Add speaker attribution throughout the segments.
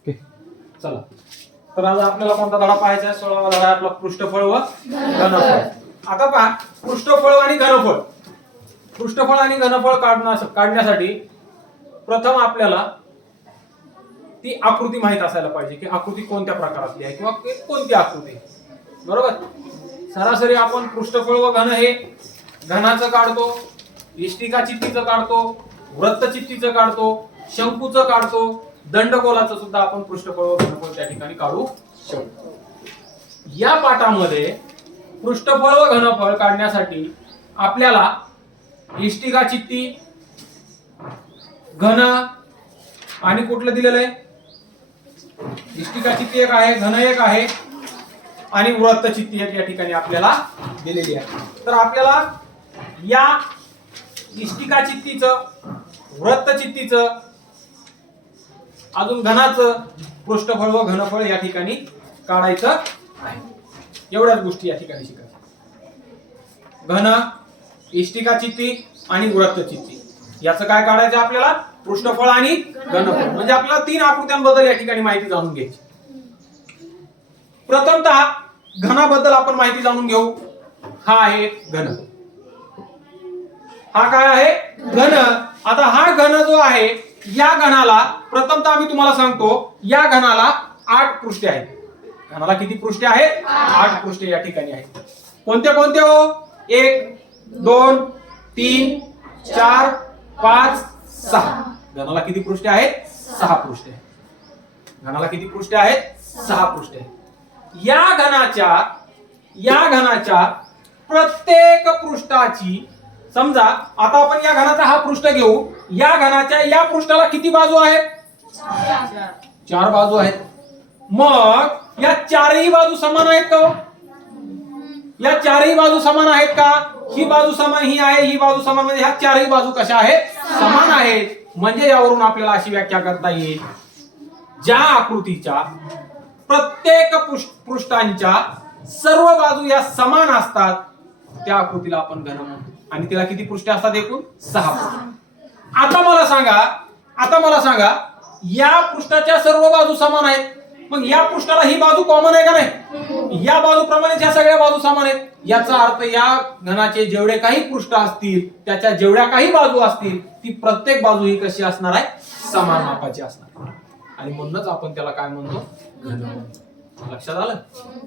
Speaker 1: Okay. चला. तर आज आपल्याला कोणता धडा पाहायचा आहे? सोळावा धडा आपला पृष्ठफळ व घनफळ. आता पहा पृष्ठफळ आणि घनफळ. पृष्ठफळ आणि घनफळ काढण्या काढण्यासाठी प्रथम आपल्याला ती आकृती माहीत असायला पाहिजे की आकृती कोणत्या प्रकारातली आहे किंवा कोणती आकृती बरोबर? सरासरी आपण पृष्ठफळ व घन हे घनाचं काढतो इष्टिका चित्तीचं काढतो वृत्त चित्तीचं काढतो शंकूचं काढतो दंडगोलाचं सुद्धा आपण पृष्ठफळ घनफळ त्या ठिकाणी काढू शकतो. या पाठामध्ये पृष्ठफळ व घनफळ काढण्यासाठी आपल्याला इष्टिका चित्ती घन आणि कुठलं दिलेलं आहे? इष्टिका चित्ती एक आहे घन एक आहे आणि वृत्त चित्ती एक या ठिकाणी आपल्याला दिलेली आहे. तर आपल्याला या इष्टिका चित्तीचं वृत्त चित्तीचं अजून घनाचं पृष्ठफळ व घनफळ या ठिकाणी काढायचं आहे. एवढ्याच गोष्टी या ठिकाणी शिकायच्या. घन इष्टिका चित्ती आणि वृत्त चित्ती. याचं काय काढायचं आपल्याला? पृष्ठफळ आणि घनफळ. म्हणजे आपल्याला तीन आकृत्यांबद्दल या ठिकाणी माहिती जाणून घ्यायची. प्रथमतः घनाबद्दल आपण माहिती जाणून घेऊ. हा आहे घन. हा काय आहे? घन. आता हा घन जो आहे या घनाला प्रथमतः आम्ही तुम्हाला सांगतो या घनाला आठ पृष्ठे आहेत. घनाला किती पृष्ठे आहेत? आठ पृष्ठे या ठिकाणी आहेत. कोणते कोणते हो? एक दोन तीन चार पाच सहा. घनाला किती पृष्ठे आहेत? सहा पृष्ठे. घनाला किती पृष्ठे आहेत? सहा पृष्ठे. या घनाच्या या घनाच्या प्रत्येक पृष्ठाची समजा आता आपण या घनाचा हा पृष्ठ घेऊ. या घनाच्या या पृष्ठाला किती बाजू आहेत? चार बाजू आहेत. मग या चारही बाजू समान आहेत का हो? या चारही बाजू समान आहेत का? ही बाजू समान ही आहे ही बाजू समान म्हणजे ह्या चारही बाजू कशा आहेत? समान आहेत. म्हणजे यावरून आपल्याला अशी व्याख्या करता येईल. ज्या आकृतीच्या प्रत्येक पृष्ठांच्या सर्व बाजू या समान असतात त्या आकृतीला आपण घन म्हणतो. आणि तिला किती पृष्ठे असतात एकूण? सहा आता मला सांगा आता मला सांगा या पृष्ठाच्या सर्व बाजू समान आहेत. मग या पृष्ठाला ही बाजू कॉमन आहे का नाही? या बाजूप्रमाणे या सगळ्या बाजू समान आहेत. याचा अर्थ या घनाचे जेवढे काही पृष्ठ असतील त्याच्या जेवढ्या काही बाजू असतील ती प्रत्येक बाजू ही कशी असणार आहे? समान मापाची असणार. आणि म्हणूनच आपण त्याला काय म्हणतो? घन लक्षात आलं?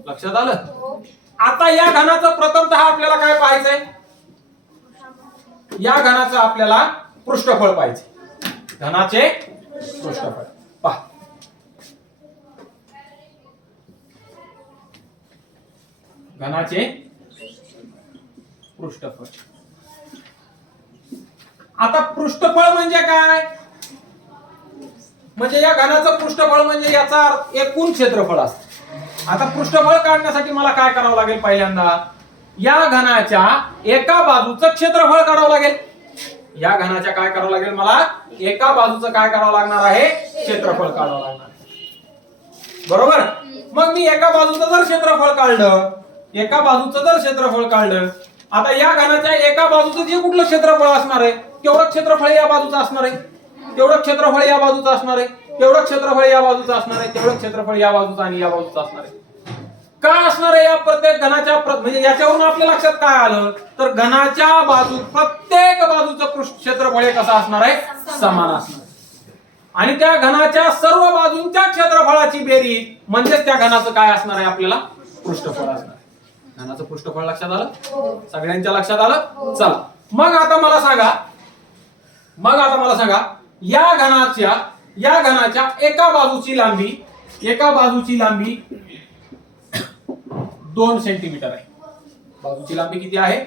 Speaker 1: लक्षात आलं? आता या घनाचं प्रथमतः आपल्याला काय पाहायचंय? या घनाचं आपल्याला पृष्ठफळ पाहिजे घनाचे पृष्ठफळ पहा घनाचे पृष्ठफळ आता पृष्ठफळ म्हणजे काय? म्हणजे या घनाचं पृष्ठफळ म्हणजे याचा अर्थ एकूण क्षेत्रफळ असत. आता पृष्ठफळ काढण्यासाठी मला काय करावं लागेल पहिल्यांदा? या घनाच्या एका बाजूचं क्षेत्रफळ काढावं लागेल. या घनाच्या काय करावं लागेल मला? एका बाजूचं काय करावं लागणार आहे? क्षेत्रफळ काढावं लागणार बरोबर? मग मी एका बाजूचं जर क्षेत्रफळ काढलं एका बाजूचं जर क्षेत्रफळ काढलं आता या घनाच्या एका बाजूचं जे कुठलं क्षेत्रफळ असणार आहे तेवढं क्षेत्रफळ या बाजूचं असणार आहे? तेवढं क्षेत्रफळ या बाजूचं असणार आहे? तेवढं क्षेत्रफळ या बाजूचं असणार आहे? तेवढं क्षेत्रफळ या बाजूचं आणि या बाजूचं असणार आहे? काय असणार आहे या प्रत्येक घनाच्या म्हणजे याच्यावरून आपल्या लक्षात काय आलं? तर घनाच्या बाजू प्रत्येक बाजूचं पृष्ठ क्षेत्रफळ हे कसं असणार आहे? समान असणार आणि त्या घनाच्या सर्व बाजूंच्या क्षेत्रफळाची बेरी म्हणजेच त्या घनाचं काय असणार आहे आपल्याला? पृष्ठफळ असणार घनाचं पृष्ठफळ लक्षात आलं? सगळ्यांच्या लक्षात आलं? चला. मग आता मला सांगा मग आता मला सांगा या घनाच्या या घनाच्या एका बाजूची लांबी एका बाजूची लांबी दोन सेंटीमीटर आहे. बाजूची लांबी किती आहे?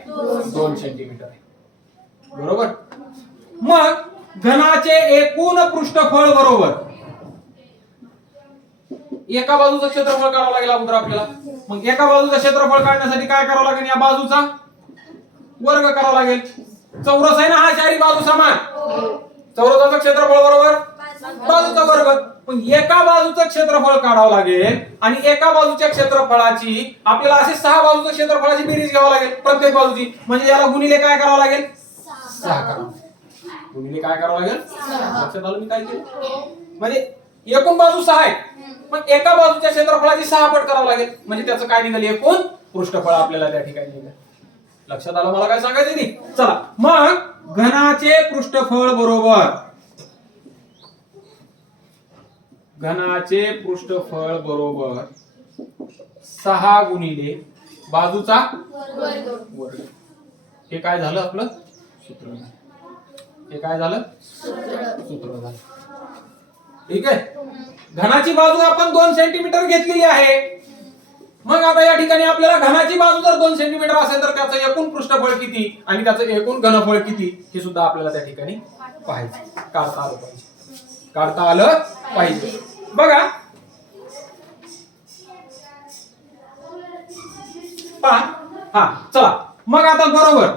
Speaker 1: दोन सेंटीमीटर आहे. बरोबर? मग घनाचे एकूण पृष्ठफळ बरोबर. एका बाजूचं क्षेत्रफळ काढावं लागेल अगोदर आपल्याला. मग एका बाजूचं क्षेत्रफळ काढण्यासाठी काय करावं लागेल? या बाजूचा वर्ग करावा लागेल. चौरस आहे ना? हा चारी बाजू समान. चौरसाचं क्षेत्रफळ बरोबर? बाजूचा वर्ग. पण एका बाजूचं क्षेत्रफळ काढावं लागेल आणि एका बाजूच्या क्षेत्रफळाची आपल्याला असे सहा बाजूच्या क्षेत्रफळाची बेरीज घ्यावं लागेल प्रत्येक बाजूची. म्हणजे याला गुणिले काय करावं लागेल? सहा करावं गुणिले काय करावं लागेल? लक्षात आलं मी काय केलं? म्हणजे एकूण बाजू सहा आहे. पण एका बाजूच्या क्षेत्रफळाची सहा पट करावं लागेल. म्हणजे त्याचं काय निघाल? एकूण पृष्ठफळ आपल्याला त्या ठिकाणी निघेल. लक्षात आलं मला काय सांगायचं नाही चला. मग घनाचे पृष्ठफळ बरोबर घनाचे पृष्ठफळ बरोबर सहा गुणिले बाजूचा वर्ग. हे काय झालं आपलं? सूत्र हे काय झालं? सूत्र झालं ठीक आहे. घनाची बाजू आपण दोन सेंटीमीटर घेतलेली आहे. मग आता या ठिकाणी आपल्याला घनाची बाजू जर दोन सेंटीमीटर असेल तर त्याचं एकूण पृष्ठफळ किती आणि त्याचं एकूण घनफळ किती हे सुद्धा आपल्याला त्या ठिकाणी पाहायचं काढता आलं पाहिजे. काढता आलं पाहिजे. बघा. पहा. हा चला. मग आता बरोबर.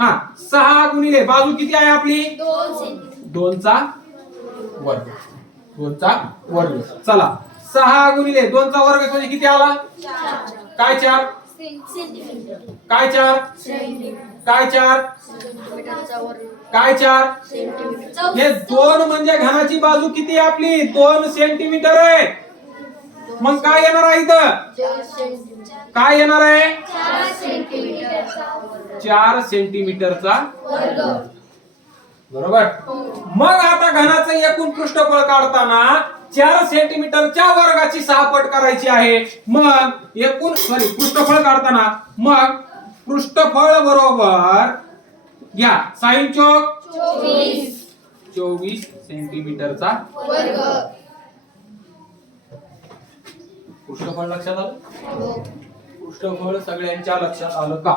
Speaker 1: हा सहा गुणिले बाजू किती आहे आपली? दोनचा वर्ग. दोनचा वर्ग. चला. सहा गुणिले दोनचा वर्ग म्हणजे किती आला? काय चार? काय चार? काय चार? काय चार? हे दोन म्हणजे घनाची बाजू किती आहे आपली? दोन सेंटीमीटर आहे. मग काय येणार आहे इथं? काय येणार आहे? चार सेंटीमीटरचा बरोबर? मग आता घनाचं एकूण पृष्ठफळ काढताना चार सेंटीमीटरच्या वर्गाची सहा पट करायची आहे. मग एकूण सॉरी पृष्ठफळ काढताना मग पृष्ठफळ बरोबर घ्या साईन चौक? चोवीस. सेंटीमीटरचा पृष्ठफळ लक्षात आलं? पृष्ठफळ सगळ्यांच्या लक्षात आलं का?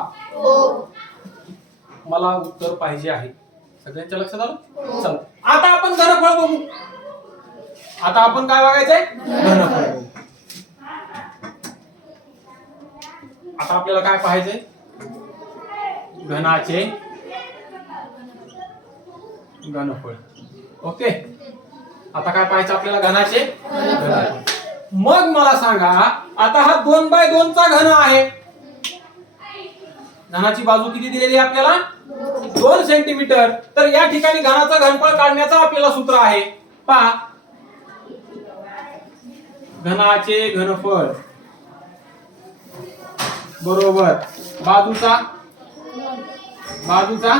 Speaker 1: मला उत्तर पाहिजे आहे. सगळ्यांच्या लक्षात आलं? चला. आता आपण घनफळ बघू. आता आपण काय बघायचंय? घनफळ. बघू आता आपल्याला काय पाहायचंय? घनाचे घनफळ. ओके? आता काय पाहायचं आपल्याला घनाचे? मग मला सांगा आता हा दोन बाय दोनचा घन आहे. घनाची बाजू किती दिलेली आहे आपल्याला? दोन सेंटीमीटर तर या ठिकाणी घनाचा घनफळ काढण्याचं आपल्याला सूत्र आहे. पहा. घनाचे घनफळ. बरोबर. बाजूचा? बाजूचा?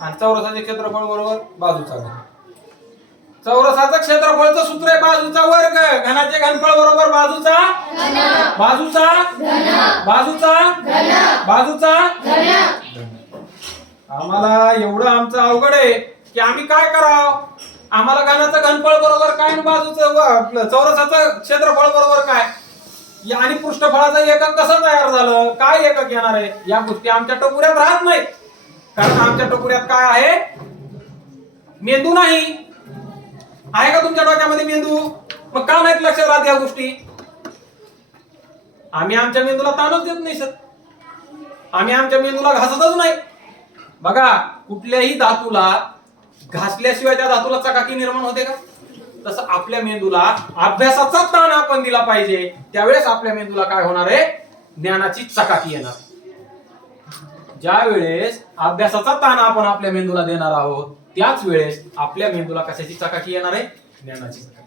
Speaker 1: आणि चौरसाचे क्षेत्रफळ बरोबर बाजूचा. घन चौरसाचं क्षेत्रफळचं सूत्र आहे बाजूचा वर्ग. घनाचे घनफळ बरोबर बाजूचा? बाजूचा? बाजूचा? बाजूचा? आम्हाला एवढं आमचं अवघड आहे की आम्ही काय करावं? आम्हाला घनाचं घनफळ बरोबर काय बाजूचं आपलं चौरसाचं क्षेत्रफळ बरोबर काय? या- आणि पृष्ठफळाचं एकक कसं तयार झालं? काय एकक येणार आहे? या गोष्टी आमच्या टोपुऱ्यात राहत नाही कारण आमच्या टोपुऱ्यात काय आहे? मेंदू नाही. आहे का तुमच्या डोक्यामध्ये मेंदू? मग का नाहीत लक्षात राहत या गोष्टी? आम्ही आमच्या मेंदूला ताणच देत नाही सर. आम्ही आमच्या मेंदूला घासतच नाही. बघा कुठल्याही धातूला घासल्याशिवाय त्या धातूला चकाकी निर्माण होते का? तसं आपल्या मेंदूला अभ्यासाचा ताण आपण दिला पाहिजे. त्यावेळेस आपल्या मेंदूला काय होणार आहे? ज्ञानाची चकाकी येणार. ज्या वेळेस अभ्यासाचा ताण आपण आपल्या मेंदूला देणार आहोत त्याच वेळेस आपल्या मेंदूला कशाची चकाकी येणार आहे? ज्ञानाची चकाकी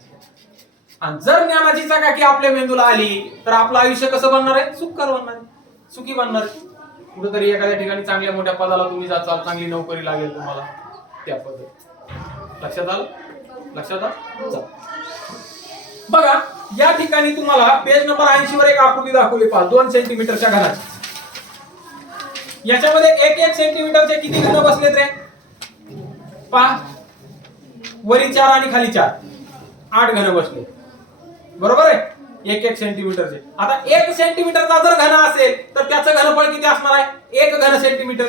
Speaker 1: आणि जर ज्ञानाची चकाकी आपल्या मेंदूला आली तर आपलं आयुष्य कसं बनणार आहे? सुखकर बनणार आहे. सुखी बनणार कुठेतरी एखाद्या ठिकाणी चांगल्या मोठ्या पदाला तुम्ही जाचाल चांगली नोकरी लागेल तुम्हाला. त्या पद लक्षात आलं? लक्षात बघा या ठिकाणी तुम्हाला पेज नंबर ऐंशी वर एक आकृती दाखवली पहा दोन सेंटीमीटरच्या घराची याच्यामध्ये एक एक सेंटीमीटरचे किती घन बसलेत रे? पहा. वरी चार आणि खाली चार. आठ घन बसले बरोबर आहे? एक एक सेंटीमीटरचे आता एक सेंटीमीटरचा जर घन असेल तर त्याचं घनफळ किती असणार आहे? एक घन सेंटीमीटर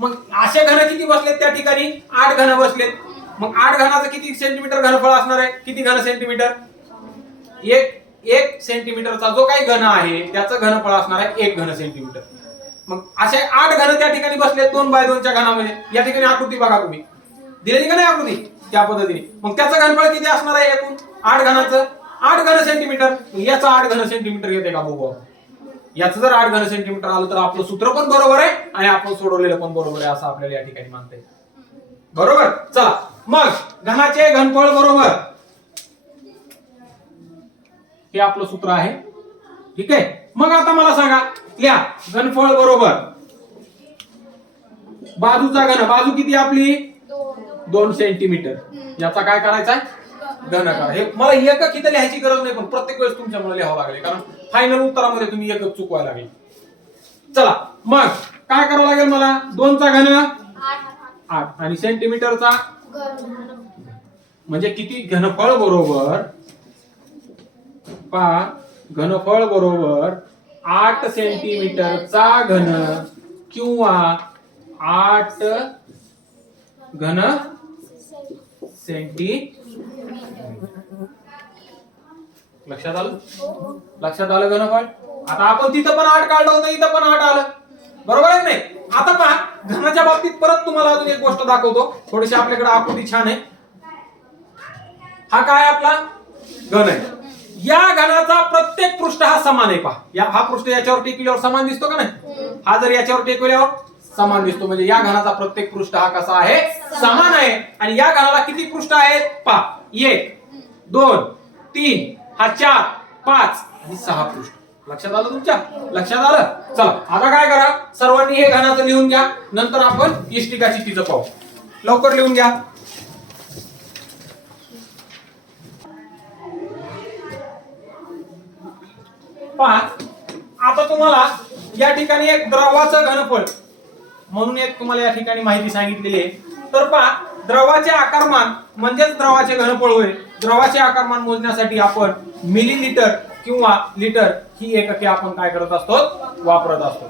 Speaker 1: मग असे घन किती बसलेत त्या ठिकाणी? आठ घन बसलेत. मग आठ घनाचं किती सेंटीमीटर घनफळ असणार आहे? किती घन सेंटीमीटर एक एक सेंटीमीटरचा जो काही घन आहे त्याचं घनफळ असणार आहे एक घन सेंटीमीटर मग असे आठ घन त्या ठिकाणी बसले दोन बाय दोनच्या घनामध्ये. या ठिकाणी आकृती बघा तुम्ही. दिलेली का नाही आकृती? त्या पद्धतीने. मग त्याचं घनफळ किती असणार आहे एकूण? आठ घनाचं. आठ घन सेंटीमीटर याचं आठ घन सेंटीमीटर येते का बघू याचं जर आठ घन सेंटीमीटर आलं तर आपलं सूत्र पण बरोबर आहे आणि आपण सोडवलेलं पण बरोबर आहे असं आपल्याला या ठिकाणी मानता येईल. बरोबर? चला. मग घनाचे घनफळ बरोबर. हे आपलं सूत्र आहे. ठीक आहे? मग आता मला सांगा लिहा घनफळ बरोबर. बाजूचा घन बाजू किती आपली? दोन सेंटीमीटर याचा काय करायचा आहे? घन करा. हे मला एकक इथं लिहायची गरज नाही पण प्रत्येक वेळेस तुमच्यामुळे लिहावं लागेल कारण फायनल उत्तरामध्ये तुम्ही एकक चुकवायला लागेल. चला मग काय करावं लागेल मला? दोनचा घन? आठ. आणि सेंटीमीटरचा म्हणजे किती? घनफळ बरोबर पा घनफळ बरोबर आठ सेंटीमीटरचा घन किंवा आठ घन सेंटी लक्षात आलं? लक्षात आलं घनफळ? आता आपण तिथं पण आठ काढलं होतं इथं पण आठ आलं. बरोबर आहे नाही? आता पहा घनाच्या बाबतीत परत तुम्हाला अजून एक गोष्ट दाखवतो. थोडीशी आपल्याकडे आकृती छान आहे. हा काय आपला? घन आहे. या घनाचा प्रत्येक पृष्ठ हा समान आहे पहा. या हा पृष्ठ याच्यावर टेकल्यावर समान दिसतो का नाही? हा जर याच्यावर टेकल्यावर समान दिसतो. म्हणजे या घनाचा प्रत्येक पृष्ठ हा कसा आहे? समान आहे. आणि या घनाला किती पृष्ठ आहेत? पहा एक दोन तीन हा चार पाच आणि सहा पृष्ठ. लक्षात आलं तुमच्या? लक्षात आलं? चला आता काय करा? सर्वांनी हे घनाचं लिहून घ्या. नंतर आपण इष्टिकाची तिचं पाहू. लवकर लिहून घ्या. पहा आता तुम्हाला या ठिकाणी एक द्रवाचं घनफळ म्हणून एक तुम्हाला या ठिकाणी माहिती सांगितलेली आहे. तर पहा द्रवाचे आकारमान म्हणजेच द्रवाचे घनफळ होय द्रवाचे आकारमान मोजण्यासाठी आपण मिलीलिटर किंवा लिटर ही एकके आपण काय करत असतो? वापरत असतो.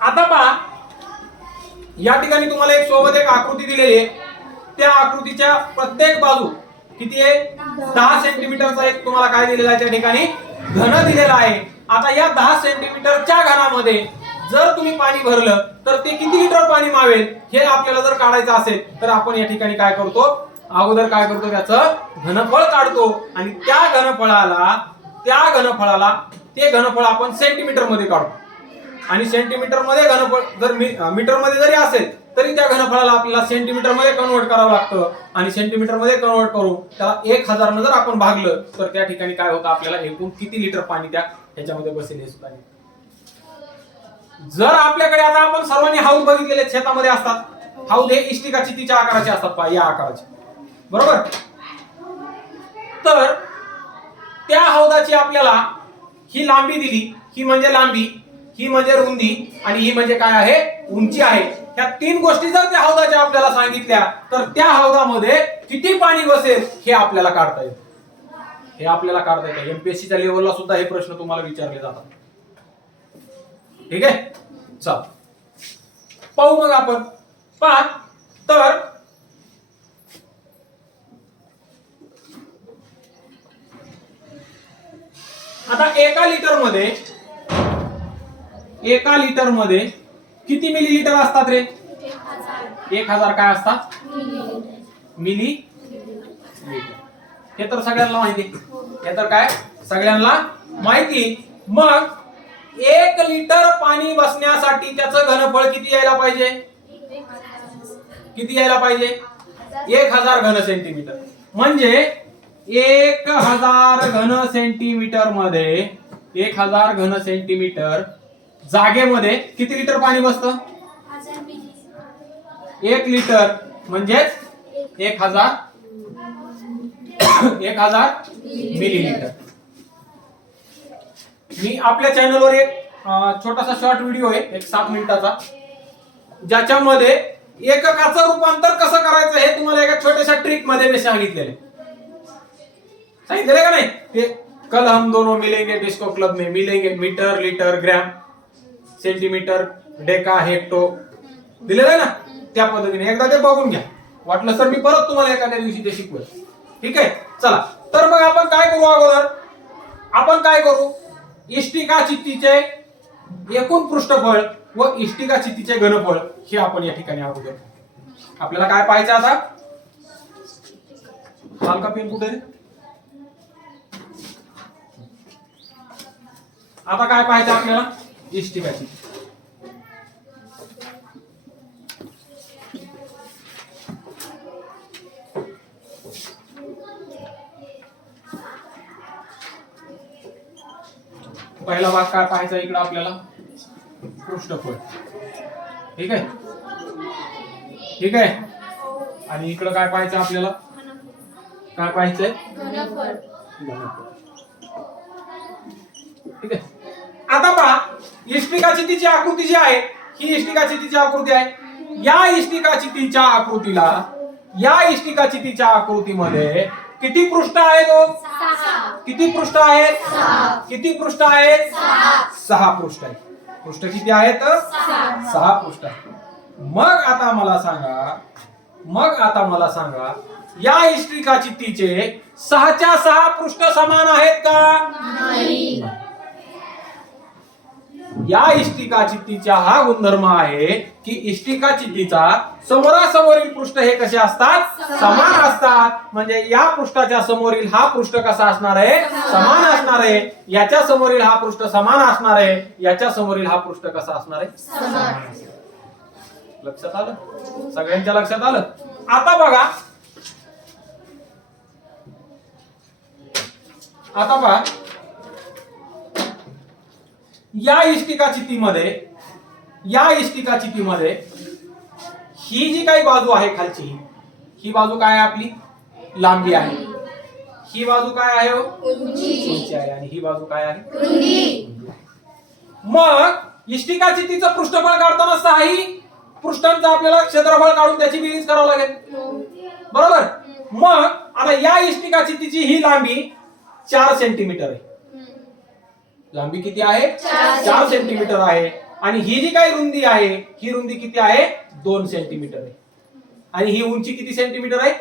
Speaker 1: आता पहा या ठिकाणी तुम्हाला एक सोबत एक आकृती दिलेली आहे. त्या आकृतीच्या प्रत्येक बाजू किती आहे? दहा सेंटीमीटरचा एक तुम्हाला काय दिलेला आहे त्या ठिकाणी? घन दिलेला आहे. आता या दहा सेंटीमीटरच्या घनामध्ये जर तुम्ही पाणी भरलं तर ते किती लिटर पाणी मावेल हे आपल्याला जर काढायचं असेल तर आपण या ठिकाणी काय करतो? अगोदर काय करतो त्याचं घनफळ काढतो आणि त्या घनफळाला त्या घनफळाला ते घनफळ आपण सेंटीमीटरमध्ये काढतो आणि सेंटीमीटरमध्ये घनफळ जर मीटरमध्ये जरी असेल तरी त्या घनफळाला आपल्याला सेंटीमीटरमध्ये कन्वर्ट करावं लागतं. आणि सेंटीमीटरमध्ये कन्वर्ट करून त्याला एक हजार जर आपण भागलं तर त्या ठिकाणी काय होतं आपल्याला एकूण किती लिटर पाणी त्या ह्याच्यामध्ये बसेल हे सुद्धा. जर आपल्याकडे आता आपण सर्वांनी हाऊस बघितलेले शेतामध्ये असतात. हाऊद हे इष्टिकाची तिच्या आकाराचे असतात या आकाराचे. बरोबर? तर त्या हौदाची आपल्याला ही लांबी दिली. ही म्हणजे लांबी ही म्हणजे रुंदी आणि ही म्हणजे काय आहे? उंची आहे. ह्या तीन गोष्टी जर त्या हौदाच्या आपल्याला सांगितल्या तर त्या हौदामध्ये किती पाणी बसेल हे आपल्याला काढता येईल. हे आपल्याला काढता येतं. एमपीएससीच्या लेवलला सुद्धा हे प्रश्न तुम्हाला विचारले जातात. ठीक आहे? चल. पाहू मग आपण. पहा. तर आता एका लिटरमध्ये एका लिटरमध्ये किती मिलीलिटर असतात रे? एक हजार काय असतात? मिली. लिटर हे तर सगळ्यांना माहिती. हे तर काय? सगळ्यांना माहिती. मग एक लिटर पाणी बसण्यासाठी त्याचं घनफळ किती यायला पाहिजे? किती यायला पाहिजे? एक हजार घन सेंटीमीटर म्हणजे एक हजार घन सेंटीमीटरमध्ये एक हजार घन सेंटीमीटर जागेमध्ये किती लिटर पाणी बसत? एक लिटर. म्हणजेच एक हजार एक हजार मिलीलिटर. मी आपल्या चॅनलवर एक छोटासा शॉर्ट व्हिडिओ आहे एक सात मिनिटाचा. ज्याच्यामध्ये एककाचं रूपांतर कसं करायचं हे तुम्हाला एका छोट्याशा ट्रिकमध्ये मी सांगितलेले सांगितलेलं का नाही? ते कल हम दोनों मिलेंगे डिस्को क्लब में। मिलेंगे metre litre gram centimetre deca hecto दिलेलं आहे ना? त्या पद्धतीने. एकदा ते बघून घ्या. वाटलं सर मी परत तुम्हाला एखाद्या दिवशी ते शिकवेल. ठीक आहे? चला. तर मग आपण काय करू अगोदर? आपण काय करू? इष्टिका चित्तीचे एकूण पृष्ठफळ व इष्टिका चित्तीचे घनफळ हे आपण या ठिकाणी अगोदर आपल्याला काय पाहायचं आता? लाल का पेन कुठे आता काय पाहिजे आपल्याला? एसटी पॅसेंजर पहिला भाग काय पाहायचा इकडं आपल्याला? पृष्ठफळ. ठीक आहे? ठीक आहे? आणि इकडं काय पाहायचं आपल्याला? काय पाहायचंय? ठीक आहे? आता पहा इष्टिकाची तिची आकृती जी आहे ही इष्टिकाची तिची आकृती आहे. या इष्टिकाची तिच्या आकृतीला या इष्टिकाची तिच्या आकृतीमध्ये किती पृष्ठ आहेत हो? किती पृष्ठ आहेत? किती पृष्ठ आहेत?
Speaker 2: सहा.
Speaker 1: पृष्ठ आहेत. पृष्ठ किती आहेत?
Speaker 2: सहा.
Speaker 1: पृष्ठ आहेत. मग आता मला सांगा मग आता मला सांगा या इष्टिका चित्तीचे सहाच्या सहा पृष्ठ समान आहेत का?
Speaker 2: नाही.
Speaker 1: या इष्टिका चित्तीचा हा गुणधर्म आहे की इष्टिका चित्तीचा समोरासमोरील पृष्ठ हे कसे असतात? समान असतात. म्हणजे या पृष्ठाच्या समोरील हा पृष्ठ कसा असणार आहे? समान असणार. आहे. याच्या समोरील हा पृष्ठ समान असणार आहे. याच्या समोरील हा पृष्ठ कसा असणार आहे. लक्षात आलं? सगळ्यांच्या लक्षात आलं? आता बघा. आता बघा. या इष्टिका चितीमध्ये या इष्टिका चितीमध्ये ही जी काही बाजू आहे खालची ही बाजू काय आहे आपली? लांबी आहे. ही बाजू काय आहे हो?
Speaker 2: उंची.
Speaker 1: उंची आहे. आणि ही बाजू काय आहे? मग इष्टिका चितीचं पृष्ठफळ काढताना सहाही पृष्ठांचं आपल्याला क्षेत्रफळ काढून त्याची बेरीज करावं लागेल. बरोबर? मग आता या इष्टिका चितीची ही लांबी चार सेंटीमीटर आहे. लांबी किती आहे?
Speaker 2: चार
Speaker 1: सेंटीमीटर आहे. आणि ही जी काही रुंदी आहे ही रुंदी किती आहे? दोन सेंटीमीटर आहे. आणि ही उंची किती सेंटीमीटर आहे?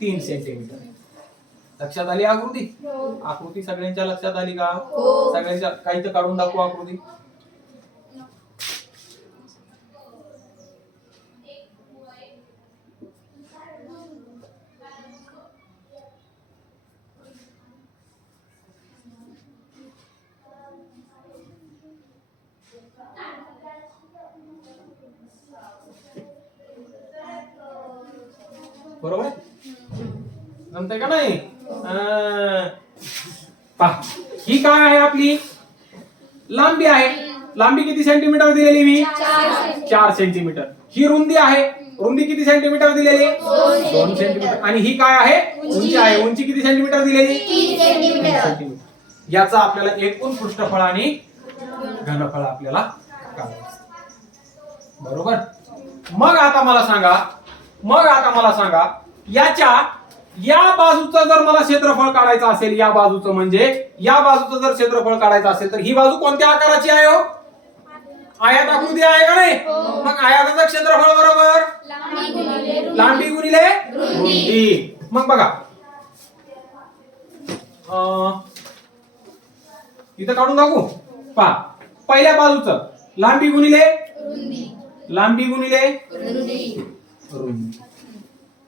Speaker 1: तीन सेंटीमीटर आहे. लक्षात आली आकृती? आकृती सगळ्यांच्या लक्षात आली का?
Speaker 2: हो.
Speaker 1: सगळ्यांच्या काही तर काढून दाखवू आकृती. बरोबर? जमतंय का नाही? पहा ही काय आहे आपली? लांबी आहे. लांबी किती सेंटीमीटर दिलेली मी?
Speaker 2: चार
Speaker 1: सेंटीमीटर ही रुंदी आहे. रुंदी किती सेंटीमीटर दिलेली?
Speaker 2: दोन
Speaker 1: सेंटीमीटर आणि ही काय आहे? उंची आहे. उंची किती सेंटीमीटर दिलेली?
Speaker 2: सेंटीमीटर
Speaker 1: याचा आपल्याला एकूण पृष्ठफळ आणि घनफळ आपल्याला बरोबर? मग आता मला सांगा मग आता मला सांगा याच्या या बाजूचं जर मला क्षेत्रफळ काढायचं असेल या बाजूचं म्हणजे या बाजूचं जर क्षेत्रफळ काढायचं असेल तर ही बाजू कोणत्या आकाराची आहे हो? आयात आकृती आहे का नाही? मग आयाताचं क्षेत्रफळ बरोबर?
Speaker 2: लांबी गुणिले रुंदी.
Speaker 1: मग बघा. अं, इथं काढून दाखवू? पहा. पहिल्या बाजूचं लांबी गुणिले? लांबी गुणिले?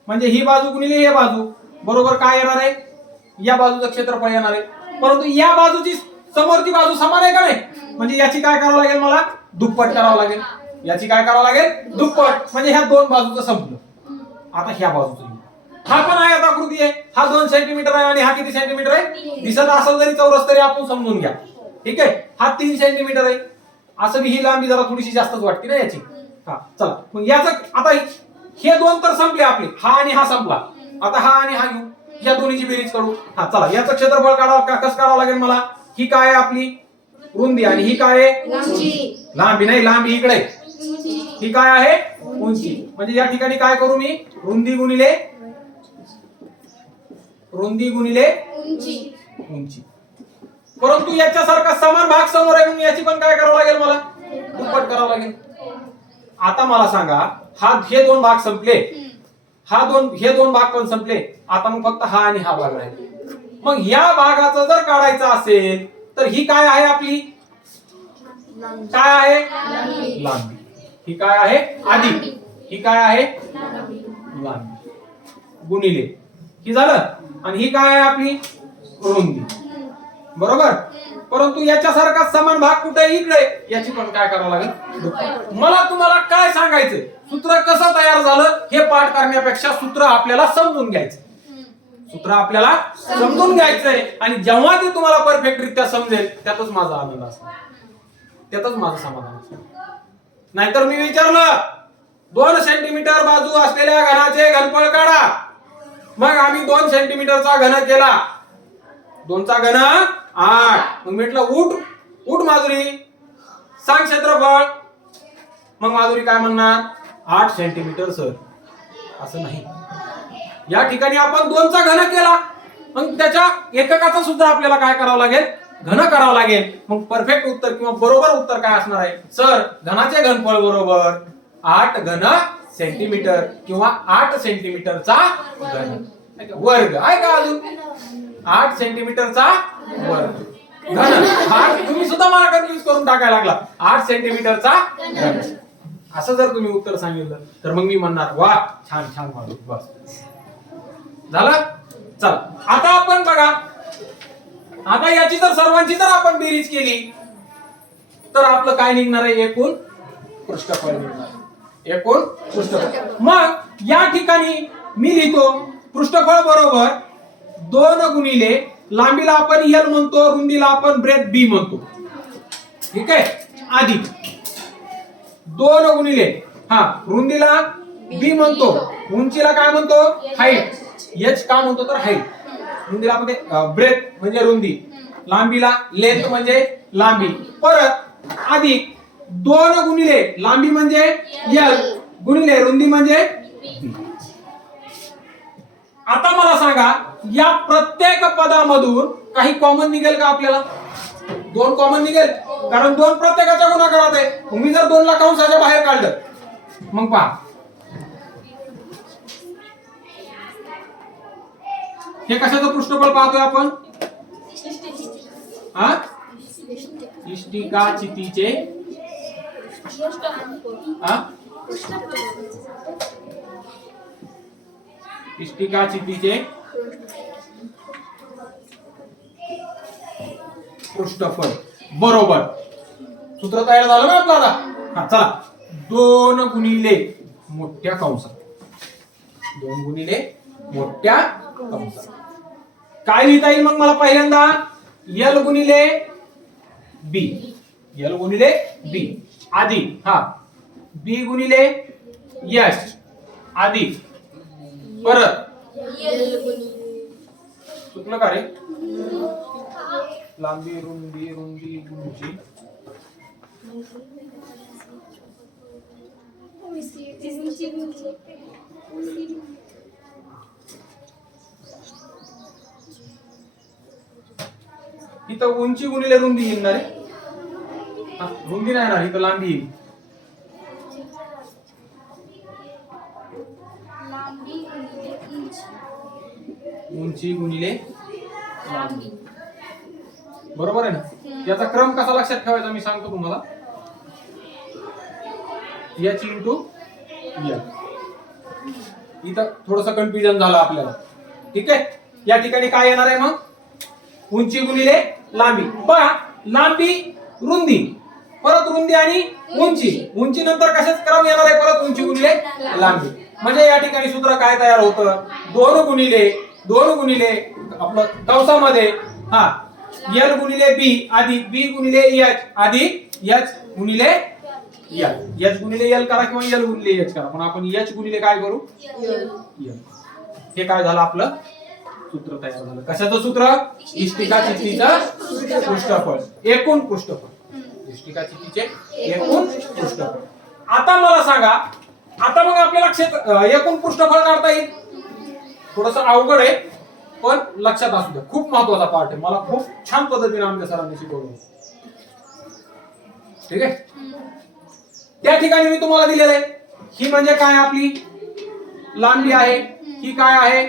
Speaker 1: म्हणजे ही बाजू गुणिले हे बाजू. बरोबर काय येणार आहे? या बाजूचं क्षेत्रफळ येणार आहे. परंतु या बाजूची समोरची बाजू समान आहे का नाही? म्हणजे याची काय करावं लागेल मला? दुप्पट करावं लागेल. याची काय करावं लागेल? दुप्पट. म्हणजे ह्या दोन बाजूचं संपलं. आता ह्या बाजूचं हा पण आयत आकृती आहे. हा दोन सेंटीमीटर आहे आणि हा किती सेंटीमीटर आहे? दिसत असेल जरी चौरस तरी आपण समजून घ्या. ठीक आहे? हा तीन सेंटीमीटर आहे. असं बी ही लांबी जरा थोडीशी जास्तच वाटते ना याची. हा चला. मग याचं आता हे दोन तर संपले आपले. हा आणि हा संपला. आता हा आणि हा घेऊ. या दोन्हीची बेरीज काढू हा चला. याचं क्षेत्रफळ काढावं का कसं काढावं लागेल मला? ही काय आहे आपली? रुंदी. आणि ही काय आहे? लांबी. नाही लांबी इकडे. ही काय आहे? उंची. म्हणजे या ठिकाणी काय करू मी? रुंदी गुणिले रुंदी गुणिले
Speaker 2: उंची.
Speaker 1: उंची. परंतु याच्यासारखा समान भाग समोर आहे म्हणून याची पण काय करावं लागेल मला? दुप्पट करावं लागेल. आता मला सांगा हा हे दोन भाग संपले. हा दोन हे दोन भाग पण संपले. आता मग फक्त हा आणि हा भाग राहील. मग या भागाचं जर काढायचं असेल तर ही काय आहे आपली? काय आहे?
Speaker 2: लांबी.
Speaker 1: ही काय आहे? आधी. ही काय आहे?
Speaker 2: लांबी.
Speaker 1: गुणिले. ही झालं? आणि ही काय आहे आपली? रुंदी. बरोबर? परंतु याच्यासारखा समान भाग कुठे? इकडे याची पण काय करावं लागेल? मला तुम्हाला काय सांगायचं सूत्र कसं तयार झालं हे पाठ करण्यापेक्षा सूत्र आपल्याला समजून घ्यायचं. सूत्र आपल्याला समजून घ्यायचंय. आणि जेव्हा ते तुम्हाला परफेक्ट रित्या समजेल त्यातच माझा आनंद असणार त्यातच माझं समाधान असणार नाहीतर मी विचारलं दोन सेंटीमीटर बाजू असलेल्या घनाचे घनफळ काढा. मग आम्ही दोन सेंटीमीटरचा घन केला. दोनचा घन आठ. मग म्हटलं उठ उठ माधुरी सांग क्षेत्रफळ. मग माधुरी काय म्हणणार? आठ सेंटीमीटर सर असं नाही. या ठिकाणी आपण दोनचा घन केला. मग त्याच्या एककाचा सुद्धा आपल्याला काय करावं लागेल? घन करावं लागेल. मग परफेक्ट उत्तर किंवा बरोबर उत्तर काय असणार आहे? सर घनाचे घनफळ बरोबर आठ घन सेंटीमीटर किंवा आठ सेंटीमीटरचा घन. वर्ग. आहे का अजून? आठ सेंटीमीटरचा वर्ग. घन. आठ तुम्ही सुद्धा मला कन्फ्युज करून टाकायला लागला. आठ सेंटीमीटरचा घन. असं जर तुम्ही उत्तर सांगितलं तर मग मी म्हणणार वा छान छान माणूस बस. झालं? चल. आता आपण बघा. आता याची जर सर्वांची जर आपण बेरीज केली तर आपलं काय निघणार आहे? एकूण पृष्ठफळ निघणार. एकूण पृष्ठफळ. मग या ठिकाणी मी लिहितो पृष्ठफळ बरोबर दोन गुणिले लांबीला आपण एल म्हणतो रुंदीला आपण ब्रेथ बी म्हणतो. ठीक आहे? आधी. दोन गुणिले हा रुंदीला बी म्हणतो. उंचीला काय म्हणतो? हाईट एच का म्हणतो तर हाईट रुंदीला आपण ब्रेथ म्हणजे रुंदी. लांबीला लेंथ म्हणजे लांबी. परत अधिक दोन गुणिले लांबी म्हणजे एल गुणिले रुंदी म्हणजे आता मला सांगा या प्रत्येक पदामधून काही कॉमन निघेल का आपल्याला? दोन कॉमन निघेल. कारण दोन प्रत्येकाच्या गुणाकारात आहे. मी जर दोन लाख अंशाच्या बाहेर काढलं मग पहा. हे कशाचं पृष्ठफळ पाहतोय आपण? हा? इष्टिका चितीचे इष्टिका चितीचे पृष्ठफळ. बरोबर. सूत्र तयार झालं ना आपलं आता? हा चला. दोन गुणिले मोठ्या कंसात. दोन गुणिले मोठ्या कंसात. काय लिहिता येईल मग मला पहिल्यांदा? यल गुणिले बी यल गुणिले बी आधी हा. बी गुणिले यश आधी. परत. चुकलं का रे? लांबी रुंदी रुंदी उंची इथं उंची गुणिले रुंदी येईल ना रे रुंदी नाही ना इथं लांबी येईल. उंची गुणिले लांबी. बरोबर आहे ना? याचा क्रम कसा लक्षात ठेवायचा मी सांगतो तुम्हाला. एच इंटू इथं थोडस कन्फ्युजन झालं आपल्याला. ठीक आहे? या ठिकाणी काय येणार आहे मग? उंची गुणिले लांबी. पहा लांबी रुंदी. परत रुंदी आणि उंची. उंची नंतर कशाच क्रम येणार आहे? परत उंची गुणिले लांबी. म्हणजे या ठिकाणी सूत्र काय तयार होतं? दोन गुणिले दोन गुणिले आपलं कंसामध्ये हा एल गुणिले बी अधिक बी गुणिले एच अधिक एच गुणिले एल एच गुणिले एल करा किंवा एल गुणिले एच करा. पण आपण एच गुणिले काय करू? एल हे काय झालं आपलं? सूत्र तयार झालं. कशाचं सूत्र? इष्टिका चित्तीचं पृष्ठफळ. एकूण पृष्ठफळ. इष्टिका चित्तीचे एकूण पृष्ठफळ. आता मला सांगा आता मग आपल्याला क्षेत्र एकूण पृष्ठफळ काढता येईल? थोडस अवघड आहे. पण लक्षात असू द्या खूप महत्त्वाचा पार्ट आहे. मला खूप छान पद्धतीने आमच्या सरांनी शिकवलं. ठीक आहे? त्या ठिकाणी मी तुम्हाला दिलेलं आहे. ही म्हणजे काय आपली? लांबी आहे ही काय आहे?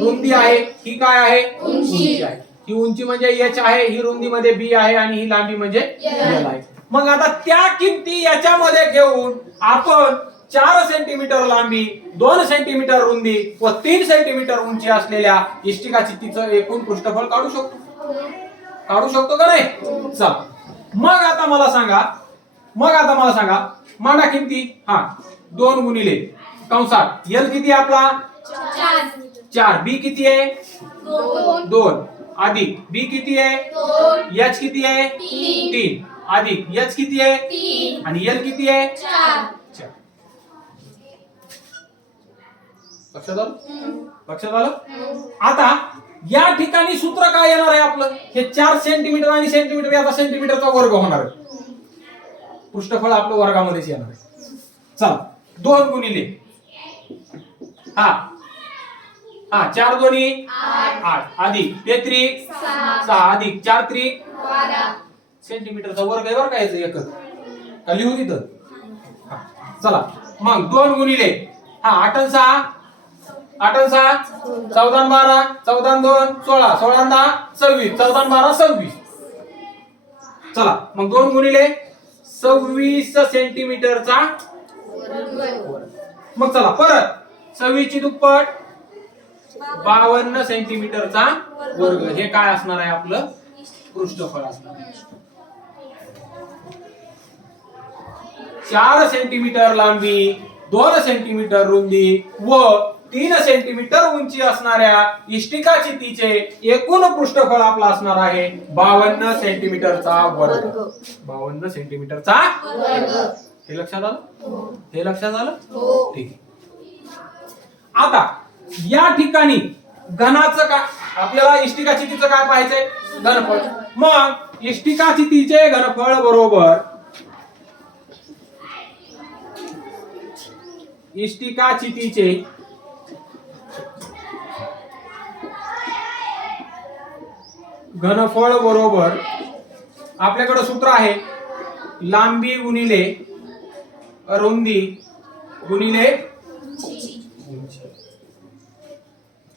Speaker 1: रुंदी आहे ही काय आहे? उंची आहे. ही उंची म्हणजे एच आहे ही रुंदी मध्ये बी आहे आणि ही लांबी म्हणजे एल आहे. मग आता त्या किमती याच्यामध्ये घेऊन आपण चार सेंटीमीटर लांबी दोन सेंटीमीटर रुंदी व तीन सेंटीमीटर उंची असलेल्या इष्टिका चित्तीचं एकूण पृष्ठफळ काढू शकतो. काढू शकतो का नाही? चल. मग आता मला सांगा मग आता मला सांगा मांडा किमती? हा दोन गुणिले कंसात. यल किती आपला? चार. बी किती आहे?
Speaker 2: दोन.
Speaker 1: अधिक बी किती आहे? एच किती आहे?
Speaker 2: तीन.
Speaker 1: अधिक एच किती आहे? आणि एल किती आहे
Speaker 2: चार
Speaker 1: चार लक्षात आलं? लक्षात आलं? आता या ठिकाणी सूत्र काय येणार आहे आपलं? हे चार सेंटीमीटर आणि सेंटीमीटर याचा सेंटीमीटरचा वर्ग होणार आहे. पृष्ठफळ आपलं वर्गामध्येच येणार आहे. चला दोन गुणिले. हा. हा चार दोन्ही.
Speaker 2: आठ.
Speaker 1: अधिक तेत्री.
Speaker 2: सहा.
Speaker 1: अधिक चार
Speaker 2: बारा.
Speaker 1: सेंटीमीटरचा वर्ग आहे बरं का याचं एकच? का लिहू तिथं? चला मग दोन गुणिले. हा आठ सहा. आठ सहा चौदा बारा चौदा दोन सोळा सोळा दहा सव्वीस चौदा बारा सव्वीस. चला मग दोन गुणिले सव्वीस सेंटीमीटरचा मग चला परत. सव्वीस ची दुप्पट बावन्न सेंटीमीटरचा वर्ग. हे काय असणार आहे आपलं? पृष्ठफळ असणार आहे. चार सेंटीमीटर लांबी दोन सेंटीमीटर रुंदी व तीन सेंटीमीटर उंची असणाऱ्या इष्टिका चितीचे एकूण पृष्ठफळ आपलं असणार आहे बावन्न सेंटीमीटरचा वर्ग. बावन्न सेंटीमीटरचा हे लक्षात आलं? हे. लक्षात आलं?
Speaker 2: हो.
Speaker 1: ठीक आता या ठिकाणी घनाचं काय आपल्याला इष्टिका चितीचं काय पाहायचंय? घनफळ. मग इष्टिका चितीचे घनफळ बरोबर इष्टिका चितीचे घनफळ बरोबर आपल्याकडे सूत्र आहे. लांबी गुणिले रुंदी गुणिले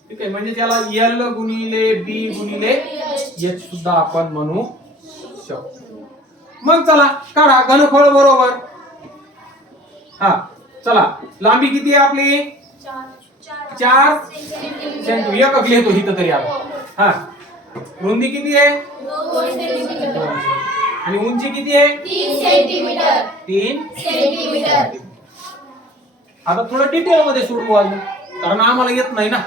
Speaker 1: ठीक आहे म्हणजे त्याला एल गुणिले बी गुणिले एच सुद्धा आपण म्हणू शकतो. मग चला काढा घनफळ बरोबर. हा चला लांबी किती आहे आपली? चार सेंटीमीटर एकच लिहितो इथं तरी आपण. हा. रुंदी किती आहे?
Speaker 2: सेंटीमीटर
Speaker 1: आणि उंची किती आहे?
Speaker 2: तीन. सेंटीमीटर
Speaker 1: तीन
Speaker 2: सेंटीमीटर
Speaker 1: आता थोडं डिटेल मध्ये सुरू अजून कारण आम्हाला येत नाही ना.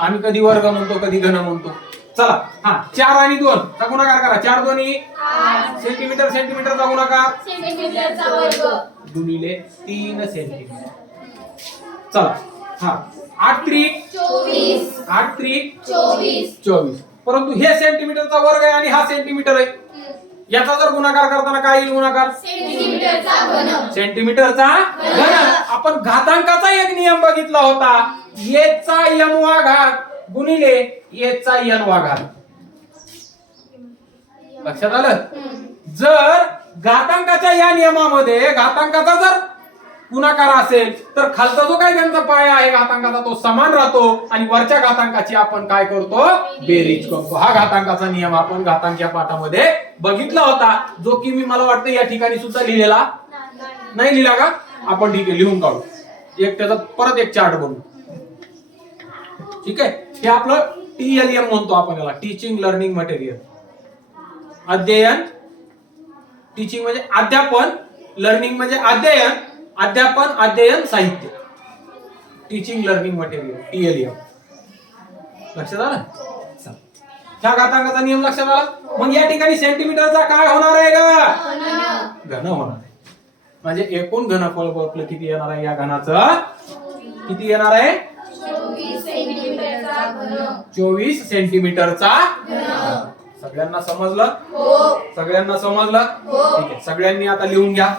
Speaker 1: आम्ही कधी वर्ग म्हणतो कधी घन म्हणतो. चला हा चार आणि दोन. चा गुणाकार करा. चार दोन्ही
Speaker 2: आठ
Speaker 1: सेंटीमीटर सेंटीमीटरचा गुणाकार. गुणिले तीन सेंटीमीटर चला हा आठ त्रिक.
Speaker 2: चोवीस
Speaker 1: आठ त्रिक.
Speaker 2: चोवीस.
Speaker 1: चोवीस. परंतु हे सेंटीमीटरचा वर्ग आहे आणि हा सेंटीमीटर आहे. याचा जर गुणाकार करताना काय येईल गुणाकार? सेंटीमीटरचा घन. आपण घातांकाचा एक नियम बघितला होता. येचा यम वा घात गुणिले येचा यन वा घात लक्षात आलं? जर घातांकाच्या या नियमामध्ये घातांकाचा जर गुणाकार असेल तर खालचा जो काही त्यांचा पाय आहे घातांकाचा तो समान राहतो. आणि वरच्या घातांकाची आपण काय करतो? बेरीज करतो. हा घातांकाचा नियम आपण घातांक पाठामध्ये बघितला होता. जो की मी मला वाटतं या ठिकाणी सुद्धा लिहिलेला नाही लिहिला का? आपण ठीक आहे लिहून काढू. एक त्याचा परत एक चार्ट बनवू ठीक आहे? हे आपलं टीएलएम म्हणतो आपण याला. Teaching learning material. अध्ययन. टीचिंग म्हणजे अध्यापन. लर्निंग म्हणजे अध्ययन. अध्यापन अध्ययन साहित्य. टीचिंग लर्निंग मटेरियल टीएलएम लक्षात आलं? चला. ह्या घातांकाचा नियम लक्षात आला? मग या ठिकाणी सेंटीमीटरचा काय होणार आहे का? घन होणार आहे. म्हणजे एकूण घनफळ आपलं किती येणार आहे या घनाचं? किती येणार आहे?
Speaker 2: चोवीस सेंटीमीटरचा घन.
Speaker 1: चोवीस सेंटीमीटरचा
Speaker 2: घन.
Speaker 1: सगळ्यांना समजलं?
Speaker 2: हो.
Speaker 1: सगळ्यांना समजलं?
Speaker 2: हो.
Speaker 1: ठीक आहे. सगळ्यांनी आता लिहून घ्या.